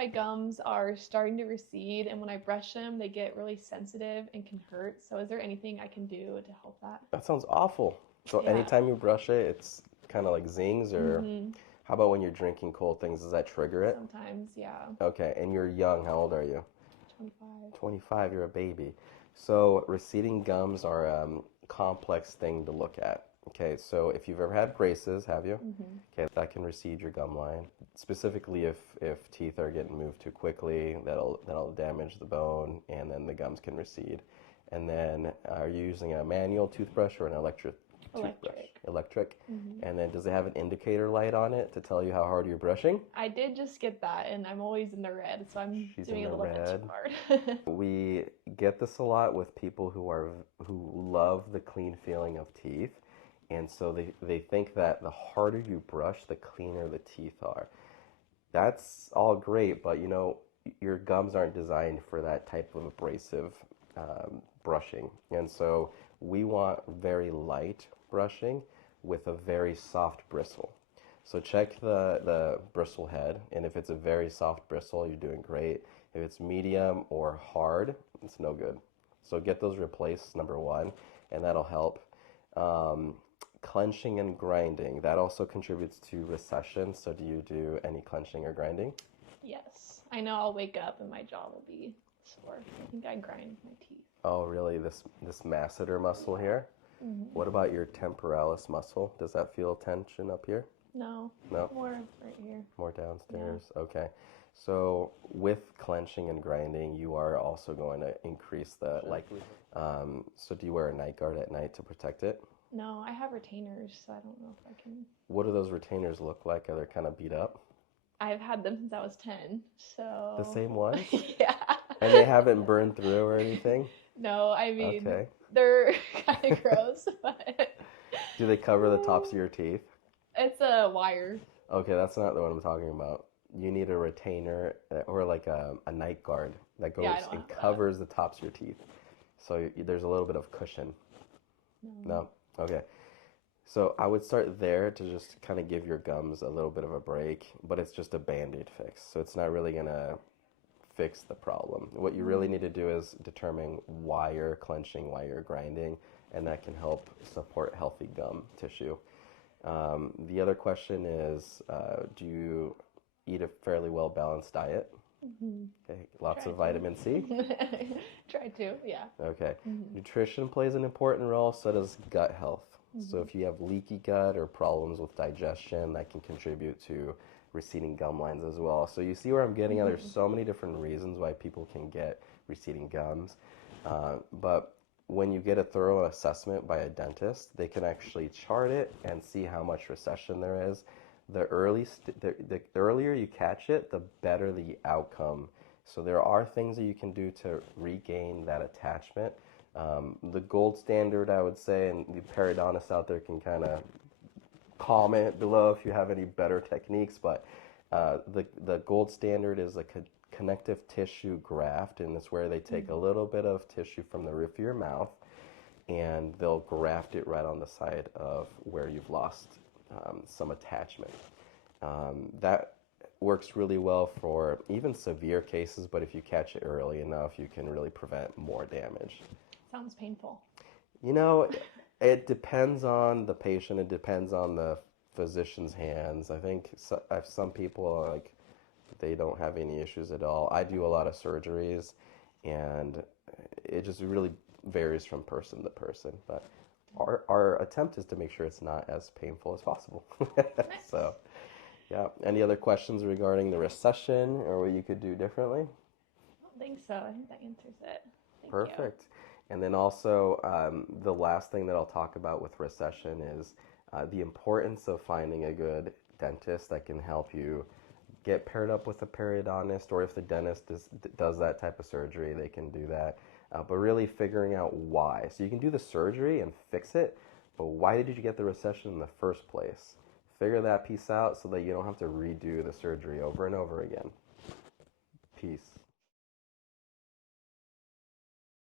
my gums are starting to recede, and when I brush them, they get really sensitive and can hurt. So is there anything I can do to help that? That sounds awful. So Yeah. anytime you brush it, it's kind of like zings, or Mm-hmm. how about when you're drinking cold things? Does that trigger it? Sometimes, yeah. Okay, and you're young. How old are you? 25. 25, you're a baby. So receding gums are a complex thing to look at. Okay, so if you've ever had braces, have you? Mm-hmm. Okay, that can recede your gum line. Specifically if teeth are getting moved too quickly, that'll damage the bone and then the gums can recede. And then are you using a manual toothbrush or an electric toothbrush? Electric. Electric. Mm-hmm. And then does it have an indicator light on it to tell you how hard you're brushing? I did just get that, and I'm always in the red, so I'm She's in doing the a little bit too red. hard. We get this a lot with people who love the clean feeling of teeth, and so they think that the harder you brush, the cleaner the teeth are. That's all great, but your gums aren't designed for that type of abrasive brushing, and so we want very light brushing with a very soft bristle. So check the bristle head, and if it's a very soft bristle, you're doing great. If it's medium or hard, it's no good. So get those replaced, number one, and that'll help. Um, Clenching and grinding, that also contributes to recession. So do you do any clenching or grinding? Yes. I know I'll wake up and my jaw will be sore. I think I grind my teeth. Oh, really? This masseter muscle here? Mm-hmm. What about your temporalis muscle? Does that feel tension up here? No. No? More right here. More downstairs? Yeah. Okay. So with clenching and grinding, you are also going to increase the likelihood. So do you wear a night guard at night to protect it? No, I have retainers, so I don't know if I can. What do those retainers look like? Are they kind of beat up? I've had them since I was 10, so. The same ones? Yeah. And they haven't burned through or anything? No, I mean, okay. They're kind of gross, but. Do they cover the tops of your teeth? It's a wire. Okay, that's not the one I'm talking about. You need a retainer or like a night guard that goes and covers the tops of your teeth. So there's a little bit of cushion. No? Okay. So I would start there to just kind of give your gums a little bit of a break, but it's just a band-aid fix. So it's not really going to fix the problem. What you really need to do is determine why you're clenching, why you're grinding, and that can help support healthy gum tissue. The other question is, do you eat a fairly well-balanced diet? Mm-hmm. Okay, lots of vitamin C? Try to, yeah. Okay. Mm-hmm. Nutrition plays an important role, so does gut health. Mm-hmm. So if you have leaky gut or problems with digestion, that can contribute to receding gum lines as well. So you see where I'm getting at? There's so many different reasons why people can get receding gums. But when you get a thorough assessment by a dentist, they can actually chart it and see how much recession there is. The earlier you catch it, the better the outcome. So there are things that you can do to regain that attachment. The gold standard, I would say, and the periodontists out there can kind of comment below if you have any better techniques, but the gold standard is a connective tissue graft, and it's where they take a little bit of tissue from the roof of your mouth and they'll graft it right on the side of where you've lost some attachment. That works really well for even severe cases, but if you catch it early enough, you can really prevent more damage. Sounds painful. It depends on the patient. It depends on the physician's hands. I think some people like they don't have any issues at all. I do a lot of surgeries, and it just really varies from person to person. But our attempt is to make sure it's not as painful as possible. So, yeah. Any other questions regarding the recession or what you could do differently? I don't think so. I think that answers it. Perfect. And then also, the last thing that I'll talk about with recession is the importance of finding a good dentist that can help you get paired up with a periodontist, or if the dentist does that type of surgery, they can do that. But really figuring out why. So you can do the surgery and fix it, but why did you get the recession in the first place? Figure that piece out so that you don't have to redo the surgery over and over again. Peace.